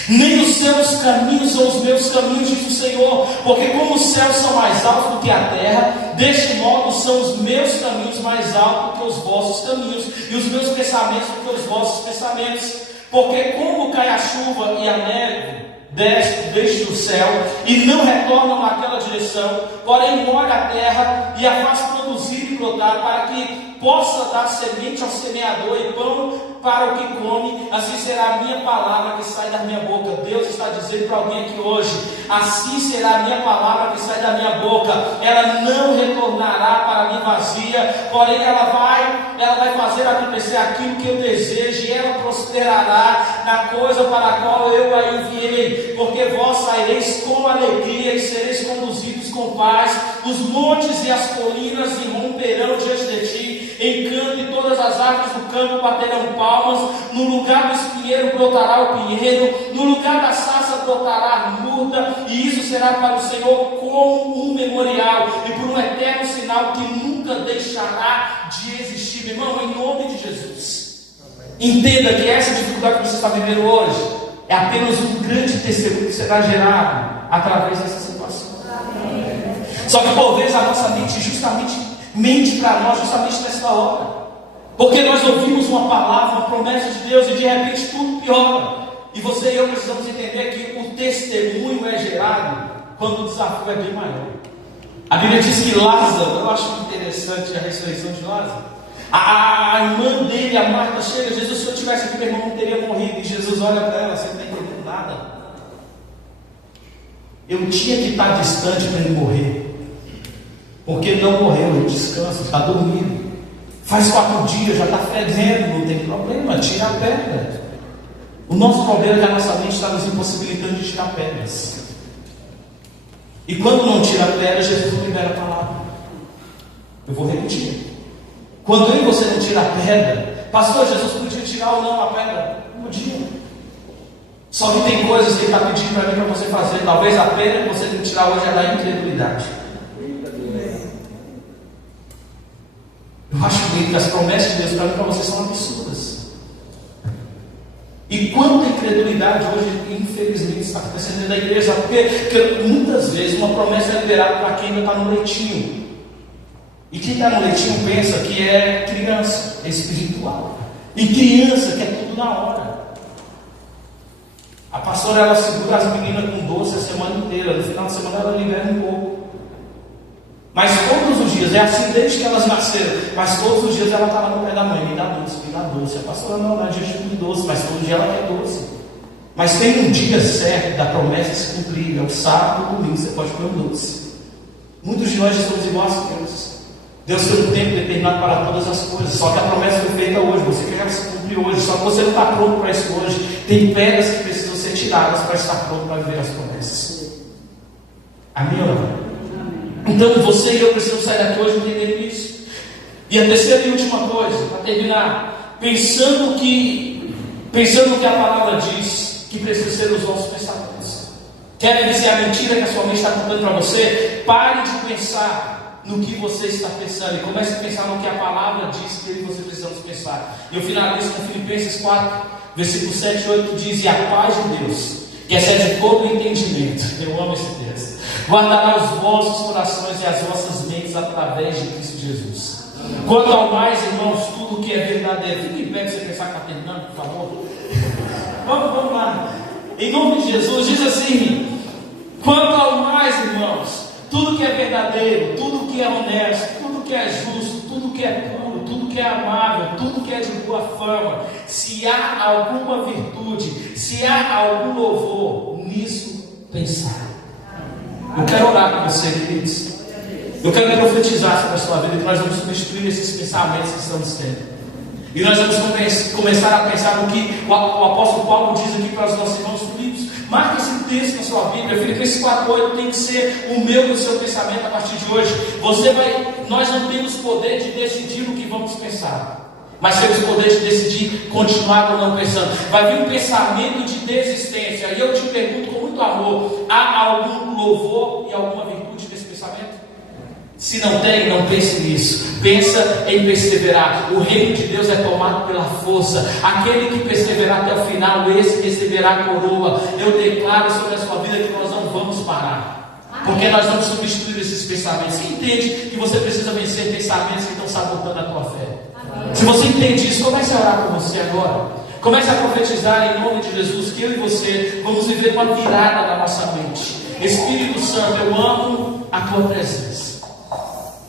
nem os seus caminhos são os meus caminhos, diz o Senhor. Porque como os céus são mais altos do que a terra, deste modo são os meus caminhos mais altos do que os vossos caminhos, e os meus pensamentos do que os vossos pensamentos. Porque como cai a chuva e a neve desce do céu e não retornam naquela direção, porém molha a terra e a faz produzir e brotar, para que possa dar semente ao semeador e pão para o que come, assim será a minha palavra que sai da minha boca. Deus está dizendo para alguém aqui hoje: assim será a minha palavra que sai da minha boca, ela não retornará para mim vazia, porém ela vai fazer acontecer aquilo que eu desejo, e ela prosperará na coisa para a qual eu a enviei. Porque vós saireis com alegria e sereis conduzidos com paz, os montes e as colinas irromperão diante de ti, em canto, e todas as árvores do campo baterão palmas, no lugar do espinheiro brotará o pinheiro, no lugar da sarça brotará a murta, e isso será para o Senhor como um memorial e por um eterno sinal que nunca deixará de existir. Meu irmão, em nome de Jesus, entenda que essa dificuldade que você está vivendo hoje é apenas um grande testemunho que será gerado através dessa situação. Só que por vezes a nossa mente justamente mente para nós justamente nessa hora, porque nós ouvimos uma palavra, uma promessa de Deus, e de repente tudo piora. E você e eu precisamos entender que o testemunho é gerado quando o desafio é bem maior. A Bíblia diz que Lázaro, eu acho interessante a ressurreição de Lázaro. A irmã dele, a Marta, chega: Jesus, se eu tivesse aqui, meu irmão não teria morrido. E Jesus olha para ela: você não está entendendo nada. Eu tinha que estar distante para ele morrer, porque ele não morreu, ele descansa, está dormindo. Faz 4 dias, já está fedendo, não tem problema, tira a pedra. O nosso problema é que a nossa mente está nos impossibilitando de tirar pedras. E quando não tira a pedra, Jesus não libera a palavra. Eu vou repetir: quando eu e você não tira a pedra, pastor, Jesus podia tirar ou não a pedra? Podia. Só que tem coisas que ele está pedindo para mim, para você fazer. Talvez a pedra que você tem que tirar hoje é da incredulidade. Eu acho que as promessas de Deus para mim e para você são absurdas. E quanta incredulidade hoje, infelizmente, está acontecendo dentro da igreja, porque muitas vezes uma promessa é liberada para quem ainda está no leitinho. E quem está no leitinho pensa que é criança, é espiritual. E criança quer tudo na hora. A pastora, ela segura as meninas com doce a semana inteira. No final de semana ela libera um pouco. Mas todos os dias, é assim desde que elas nasceram, mas todos os dias ela está lá no pé da mãe: me dá doce, me dá doce. A pastora: não é dia de doce, mas todo dia ela quer doce. Mas tem um dia certo da promessa se cumprir, é o sábado ou domingo, você pode comer um doce. Muitos de nós estamos igual às crianças. Deus tem um tempo determinado para todas as coisas, só que a promessa foi feita hoje, você quer se cumprir hoje, só que você não está pronto para isso hoje. Tem pedras que precisam ser tiradas para estar pronto para viver as promessas. Amém ou não? Então você e eu precisamos sair daqui hoje entendendo isso. E a terceira e última coisa, para terminar, pensando que a palavra diz que precisa ser os nossos pensamentos. Quer dizer a mentira que a sua mente está contando para você? Pare de pensar no que você está pensando e comece a pensar no que a palavra diz que eu e você precisamos pensar. E eu finalizo com Filipenses 4, versículo 7 e 8, diz: e a paz de Deus, que excede todo entendimento, eu amo esse texto, guardará os vossos corações e as vossas mentes através de Cristo Jesus. Quanto ao mais, irmãos, tudo que é verdadeiro. Fique em pé para você pensar que está terminando, por favor. Vamos lá. Em nome de Jesus, diz assim: quanto ao mais, irmãos, tudo que é verdadeiro, tudo que é honesto, tudo que é justo, tudo que é puro, tudo que é amável, tudo que é de boa fama, se se há alguma virtude, se há algum louvor, nisso pensai. Eu quero orar com você, queridos. Eu quero profetizar sobre a sua vida, que nós vamos substituir esses pensamentos que estamos tendo. E nós vamos começar a pensar no que o apóstolo Paulo diz aqui para os nossos irmãos filhos. Marque esse texto na sua Bíblia. Filipenses 4:8 tem que ser o meu e o seu pensamento a partir de hoje. Nós não temos poder de decidir o que vamos pensar, mas temos poder de decidir continuar ou não pensando. Vai vir um pensamento de desistência. E eu te pergunto com muito amor: há algum louvor e alguma virtude nesse pensamento? Se não tem, não pense nisso. Pensa em perseverar. O reino de Deus é tomado pela força. Aquele que perseverar até o final, esse receberá a coroa. Eu declaro sobre a sua vida que nós não vamos parar, porque nós vamos substituir esses pensamentos. Você entende que você precisa vencer pensamentos que estão sabotando a tua fé? Se você entende isso, comece a orar por você agora. Comece a profetizar em nome de Jesus que eu e você vamos viver uma virada na nossa mente. Espírito Santo, eu amo a tua presença.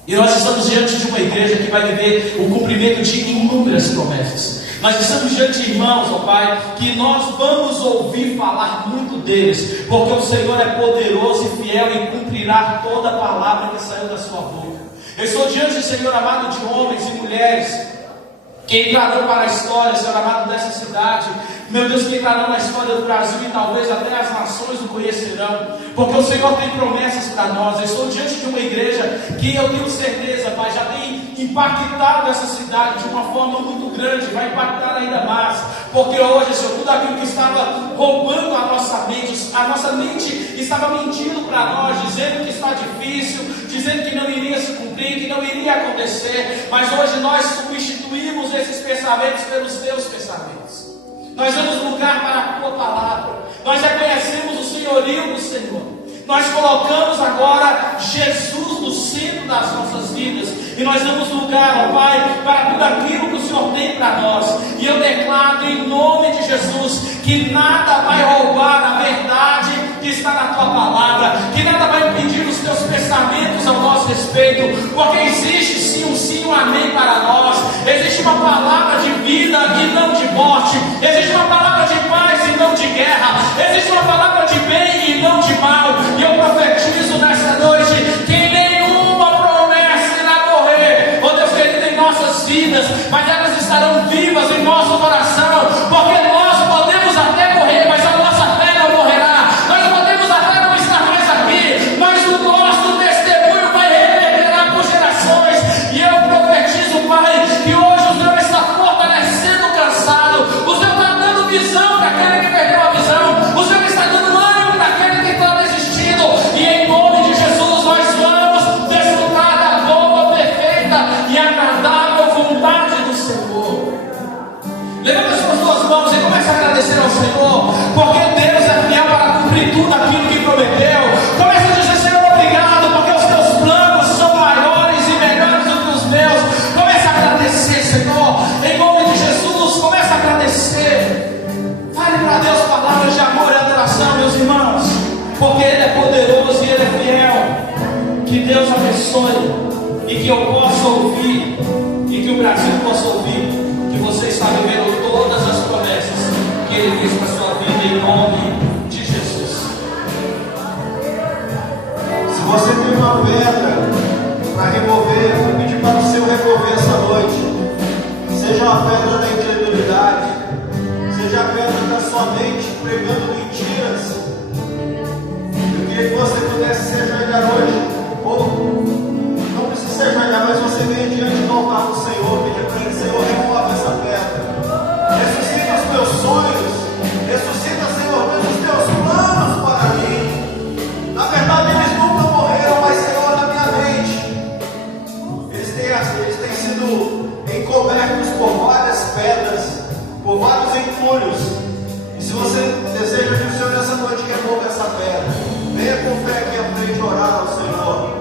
E nós estamos diante de uma igreja que vai viver o cumprimento de inúmeras promessas. Nós estamos diante de irmãos, ó Pai, que nós vamos ouvir falar muito deles, porque o Senhor é poderoso e fiel e cumprirá toda a palavra que saiu da sua boca. Eu estou diante, Senhor amado, de homens e mulheres que entrarão para a história, Senhor amado, dessa cidade. Meu Deus, que entrarão na história do Brasil e talvez até as nações o conhecerão, porque o Senhor tem promessas para nós. Eu estou diante de uma igreja que eu tenho certeza, Pai, já tem impactado essa cidade de uma forma muito grande, vai impactar ainda mais, porque hoje, Senhor, tudo aquilo que estava roubando a nossa mente estava mentindo para nós, dizendo que está difícil, dizendo que não iria se cumprir, que não iria acontecer, mas hoje nós substituímos esses pensamentos pelos teus pensamentos. Nós damos lugar para a tua palavra. Nós reconhecemos o senhorio do Senhor. Nós colocamos agora Jesus no centro das nossas vidas. E nós damos lugar, ó Pai, para tudo aquilo que o Senhor tem para nós. E eu declaro em nome de Jesus que nada vai roubar a verdade que está na tua palavra, que nada vai impedir os teus pensamentos ao nosso respeito, porque existe sim um amém para nós. Existe uma palavra de vida e não de morte. Existe uma palavra de paz e não de guerra. Existe uma palavra de bem e não de mal. E eu profetizo nessa noite que nenhuma promessa irá morrer, ó Deus querido, em nossas vidas, mas elas estarão vivas em nosso coração, porque nós podemos até morrer, mas a nossa fé não morrerá. Nós podemos até não estar mais aqui, mas o nosso testemunho vai reverberar por gerações. E eu profetizo, Pai, que hoje o Senhor está fortalecendo o cansado, o Senhor está dando visão para aquele que perdeu a visão, o Senhor está dando ânimo para aquele que está desistindo. E em nome de Jesus nós vamos desfrutar da boa, perfeita e agradável vontade do Senhor. Levanta as suas duas mãos e comece a agradecer ao Senhor, porque Deus é fiel para cumprir tudo aquilo que prometeu. Comece a dizer: Senhor, obrigado, porque os teus planos são maiores e melhores do que os meus. Comece a agradecer, Senhor, em nome de Jesus. Comece a agradecer. Fale para Deus palavras de amor e adoração, meus irmãos, porque Ele é poderoso e Ele é fiel. Que Deus abençoe e que eu possa ouvir e que o Brasil possa ouvir que você está vivendo todas as promessas que Ele fez para a sua vida, em nome de Jesus. Se você tem uma pedra para remover, eu vou pedir para o Senhor remover essa noite. Seja uma pedra da incredulidade, seja a pedra da sua mente pregando mentiras. Eu queria que você pudesse se ajoelhar hoje, ou não precisa se ajoelhar, mas você vem diante do altar do Senhor, pedir para Ele: Senhor, remova essa pedra, ressuscita os meus sonhos, ressuscita, Senhor Deus, os teus planos para mim. Na verdade, eles nunca morreram, mas, Senhor, na minha mente, eles têm sido encobertos por várias pedras, por vários entulhos. E se você deseja que o Senhor nessa noite remova essa pedra, venha com fé aqui à frente orar ao Senhor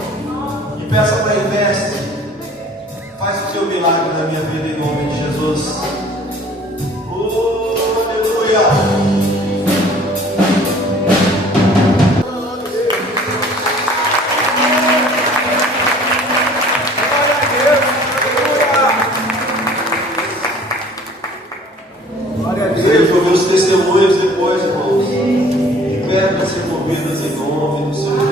e peça para Ele: Mestre, faz o teu milagre na minha vida em nome de Jesus. Oh, aleluia. temos testemunhos depois, irmãos, de pedras removidas em nome do Senhor